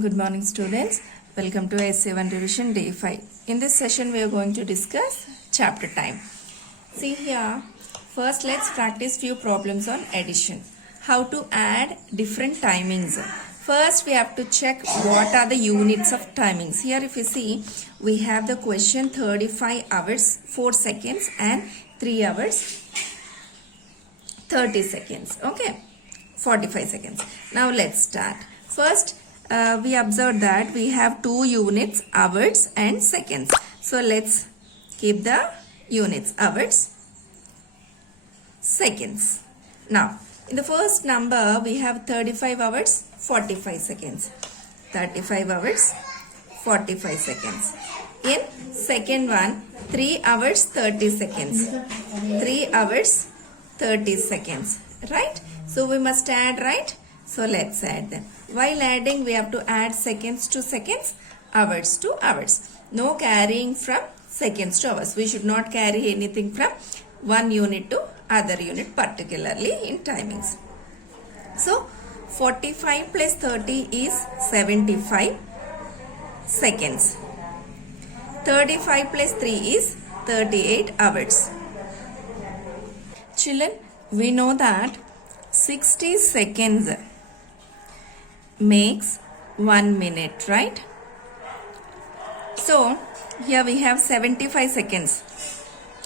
Good morning students. Welcome to SA1 revision day 5. In this session we are going to discuss chapter time. See here, first let's practice few problems on addition. How to add different timings. First we have to check what are the units of timings. Here if you see, we have the question 35 hours 4 seconds and 3 hours 30 seconds. Okay, 45 seconds. Now let's start. First we observe that we have two units, hours and seconds. So let's keep the units, hours, seconds. Now in the first number we have 35 hours 45 seconds, 35 hours 45 seconds. In second one 3 hours 30 seconds, 3 hours 30 seconds, right? So we must add, right? So let's add them. While adding, we have to add seconds to seconds, hours to hours. No carrying from seconds to hours. We should not carry anything from one unit to other unit, particularly in timings. So 45 plus 30 is 75 seconds. 35 plus 3 is 38 hours. Children, we know that 60 seconds makes 1 minute, right? So here we have 75 seconds.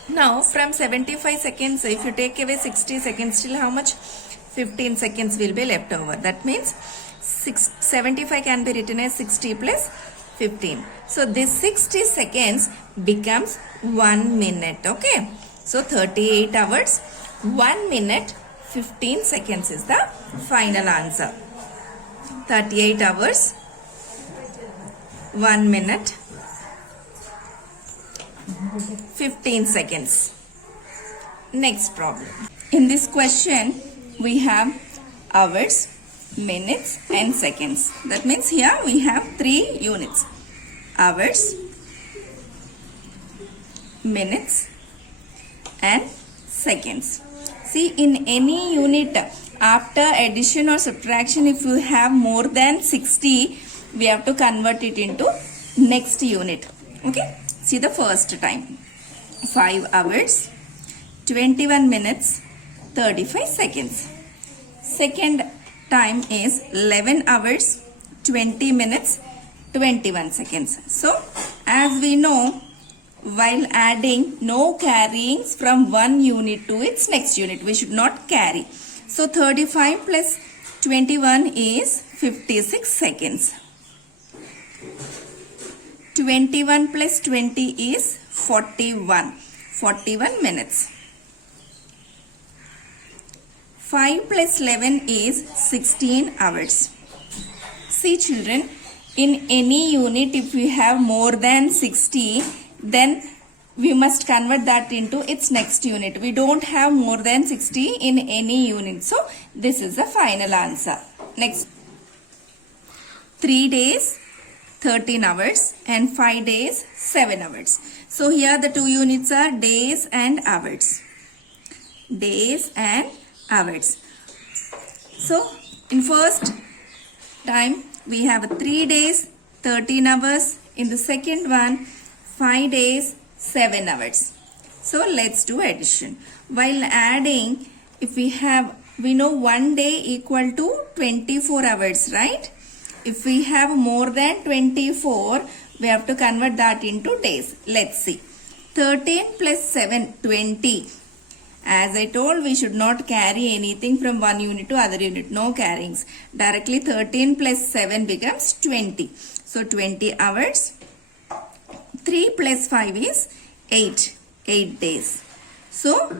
Now from 75 seconds, if you take away 60 seconds, still how much? 15 seconds will be left over. That means 75 can be written as 60 plus 15. So this 60 seconds becomes 1 minute. Okay. So 38 hours, 1 minute, 15 seconds is the final answer. 38 hours, 1 minute, 15 seconds. Next problem. In this question, we have hours, minutes and seconds. That means here we have 3 units. Hours, minutes and seconds. See, in any unit, after addition or subtraction, if you have more than 60, we have to convert it into next unit. Okay. See the first time. 5 hours, 21 minutes, 35 seconds. Second time is 11 hours, 20 minutes, 21 seconds. So, as we know, while adding, no carryings from one unit to its next unit. We should not carry. So 35 plus 21 is 56 seconds. 21 plus 20 is 41 minutes. 5 plus 11 is 16 hours. See children, in any unit if we have more than 60, then we must convert that into its next unit. We don't have more than 60 in any unit. So this is the final answer. Next. 3 days, 13 hours and 5 days, 7 hours. So here the two units are days and hours. Days and hours. So in first time we have 3 days, 13 hours. In the second one, 5 days, 7 hours. So let's do addition. While adding, if we know 1 day equal to 24 hours, right? If we have more than 24, we have to convert that into days. Let's see. 13 plus 7, 20. As I told, we should not carry anything from one unit to other unit. No carryings. Directly 13 plus 7 becomes 20. So 20 hours. 3 plus 5 is 8 days. So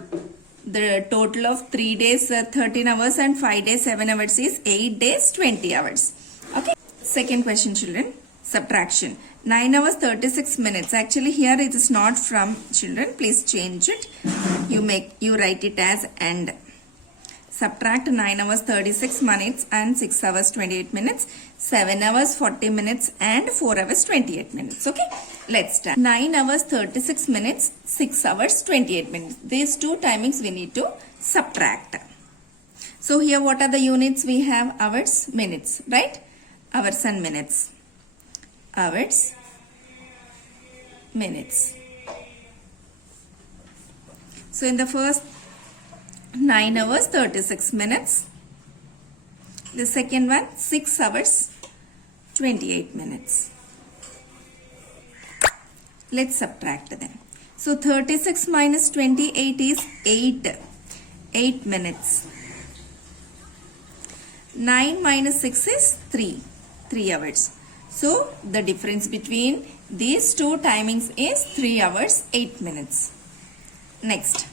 the total of 3 days 13 hours and 5 days 7 hours is 8 days 20 hours. Okay. Second question children. Subtraction. 9 hours 36 minutes. Actually here it is not from children. Please change it. You write it as and. Subtract 9 hours 36 minutes and 6 hours 28 minutes, 7 hours 40 minutes and 4 hours 28 minutes. Okay, let's start. 9 hours 36 minutes, 6 hours 28 minutes. These two timings we need to subtract. So here what are the units we have? Hours, minutes, right? hours and minutes. Hours, minutes. So in the first 9 hours 36 minutes. The second one 6 hours 28 minutes. Let's subtract them. So 36 minus 28 is 8 minutes. 9 minus 6 is 3 hours. So the difference between these two timings is 3 hours 8 minutes. Next,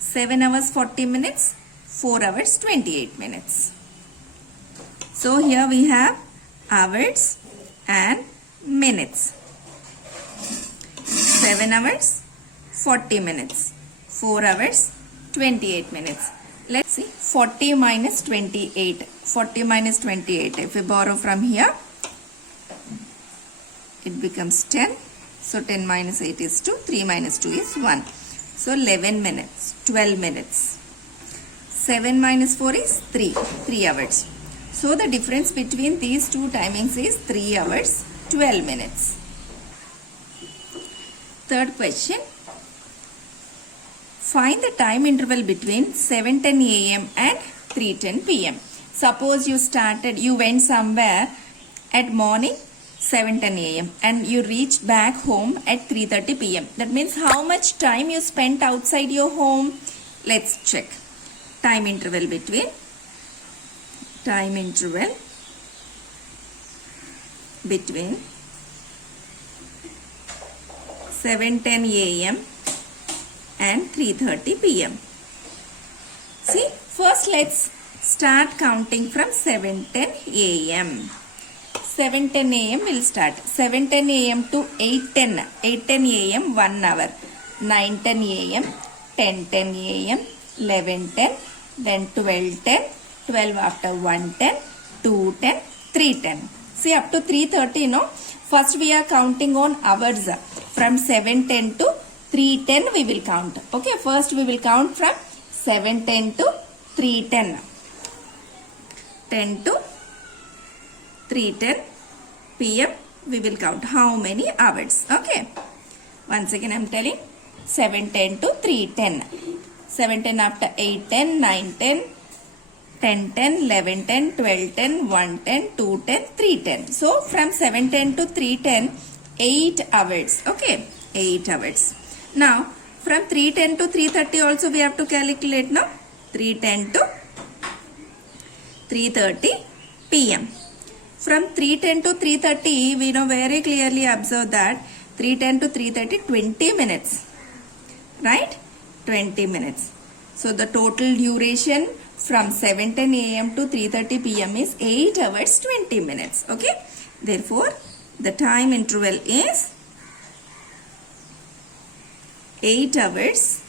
7 hours 40 minutes, 4 hours 28 minutes. So here we have hours and minutes. 7 hours 40 minutes, 4 hours 28 minutes. Let's see 40 minus 28. 40 minus 28. If we borrow from here, it becomes 10. So 10 minus 8 is 2. 3 minus 2 is 1. So 11 minutes. 12 minutes. 7 minus 4 is 3 hours. So the difference between these two timings is 3 hours 12 minutes. Third question. Find the time interval between 7:10 a.m. and 3:10 p.m. Suppose you went somewhere at morning 7:10 a.m. and you reached back home at 3:30 p.m. That means how much time you spent outside your home? Let's check. Time interval between 7:10 a.m. and 3:30 p.m. See, first let's start counting from 7:10 a.m. 7:10 a.m. will start. 7:10 a.m. to 8:10. 8:10 a.m. 1 hour. 9:10 a.m. 10:10 a.m. 11:10. Then 12:10. 12 after 1:10. 2:10. 3:10. See, up to 3:30, no? First we are counting on hours. From 7:10 to 3:10 we will count. Okay, first we will count from 7:10 to 3:10. 10 to 3:10 p.m. we will count how many hours. Okay, once again I am telling 7:10 to 3:10. 7:10 after 8:10, 9:10, 10:10, 11:10, 12:10, 1:10, 2:10, 3:10. So from 7:10 to 3:10, 8 hours. Okay, 8 hours. Now from 3:10 to 3:30 also we have to calculate now. 3:10 to 3:30 p.m. From 3:10 to 3:30 we know very clearly observe that 3:10 to 3:30 20 minutes. Right? 20 minutes. So the total duration from 7:10 a.m. to 3:30 p.m. is 8 hours 20 minutes. Okay? Therefore, the time interval is 8 hours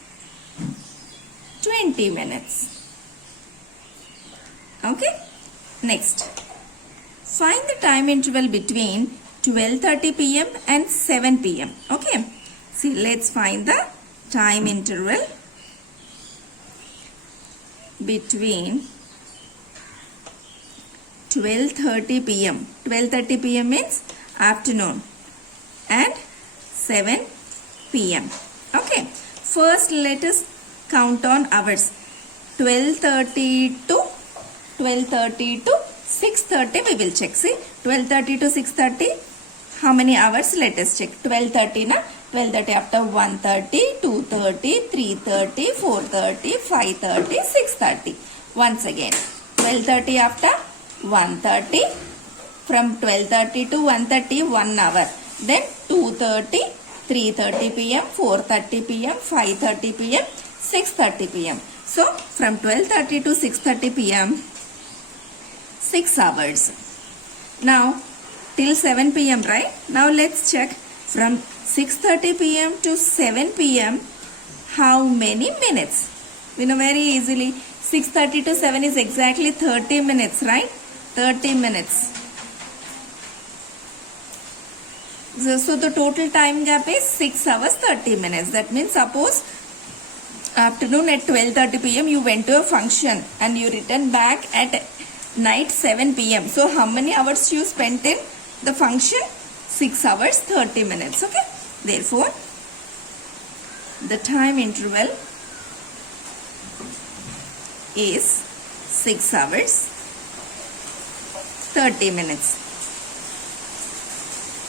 20 minutes. Okay? Next, find the time interval between 12:30 p.m. and 7 p.m. Okay? See, let's find the time interval between 12:30 p.m. 12:30 p.m. means afternoon and 7 p.m. Okay. First let us count on hours. 12:30 to 6:30 we will check. See, 12:30 to 6:30 how many hours? Let us check. 12:30 na 12:30 after 1:30, 2:30, 3:30, 4:30, 5:30, 6:30. Once again 12:30 after 1:30. From 12:30 to 1:30 1 hour. Then 2:30, 3:30 p.m., 4:30 p.m., 5:30 p.m., 6:30 p.m. So from 12:30 to 6:30 p.m. 6 hours. Now till 7 p.m. right? Now let's check from 6:30 p.m. to 7 p.m. how many minutes? We know very easily 6:30 to 7 is exactly 30 minutes, right? 30 minutes. So the total time gap is 6 hours 30 minutes. That means suppose afternoon at 12:30 p.m. you went to a function and you returned back at night 7 p.m. So how many hours you spent in the function? 6 hours 30 minutes. Okay. Therefore, the time interval is 6 hours 30 minutes.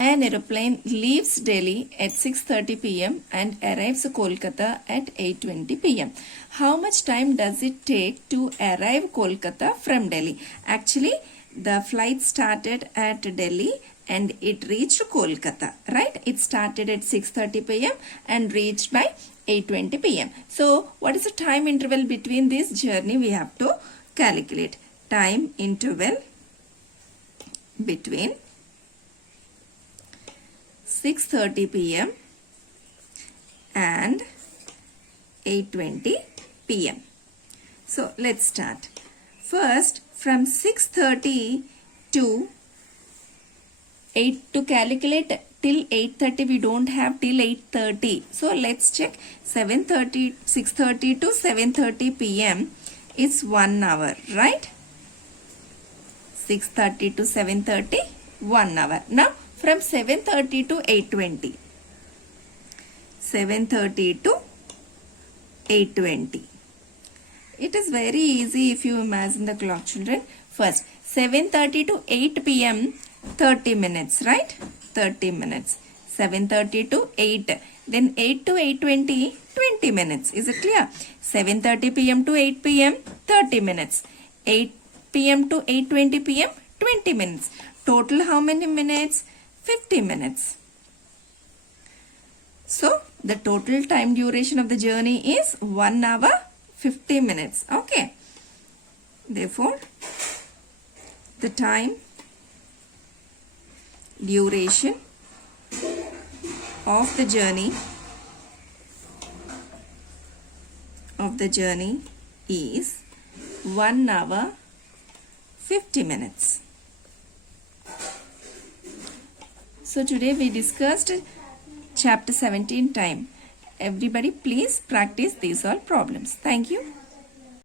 An aeroplane leaves Delhi at 6:30 p.m. and arrives Kolkata at 8:20 p.m. How much time does it take to arrive Kolkata from Delhi? Actually, the flight started at Delhi and it reached Kolkata, right? It started at 6:30 p.m. and reached by 8:20 p.m. So, what is the time interval between this journey? We have to calculate. Time interval between 6:30 p.m. and 8:20 p.m. So let's start. First, from 6:30 to 8 to calculate till 8:30 we don't have till 8:30. So let's check 6:30 to 7:30 p.m. is 1 hour, right? 6:30 to 7:30, 1 hour. Now from 7:30 to 8:20. 7:30 to 8:20. It is very easy if you imagine the clock, children. First, 7:30 to 8 p.m. 30 minutes, right? 30 minutes. 7:30 to 8. Then 8 to 8:20, 20 minutes. Is it clear? 7:30 p.m. to 8 p.m. 30 minutes. 8 p.m. to 8:20 p.m. 20 minutes. Total how many minutes? 50 minutes. So, the total time duration of the journey is 1 hour 50 minutes. Okay. Therefore, the time duration of the journey is 1 hour 50 minutes. So today we discussed chapter 17 time. Everybody please practice these all problems. Thank you.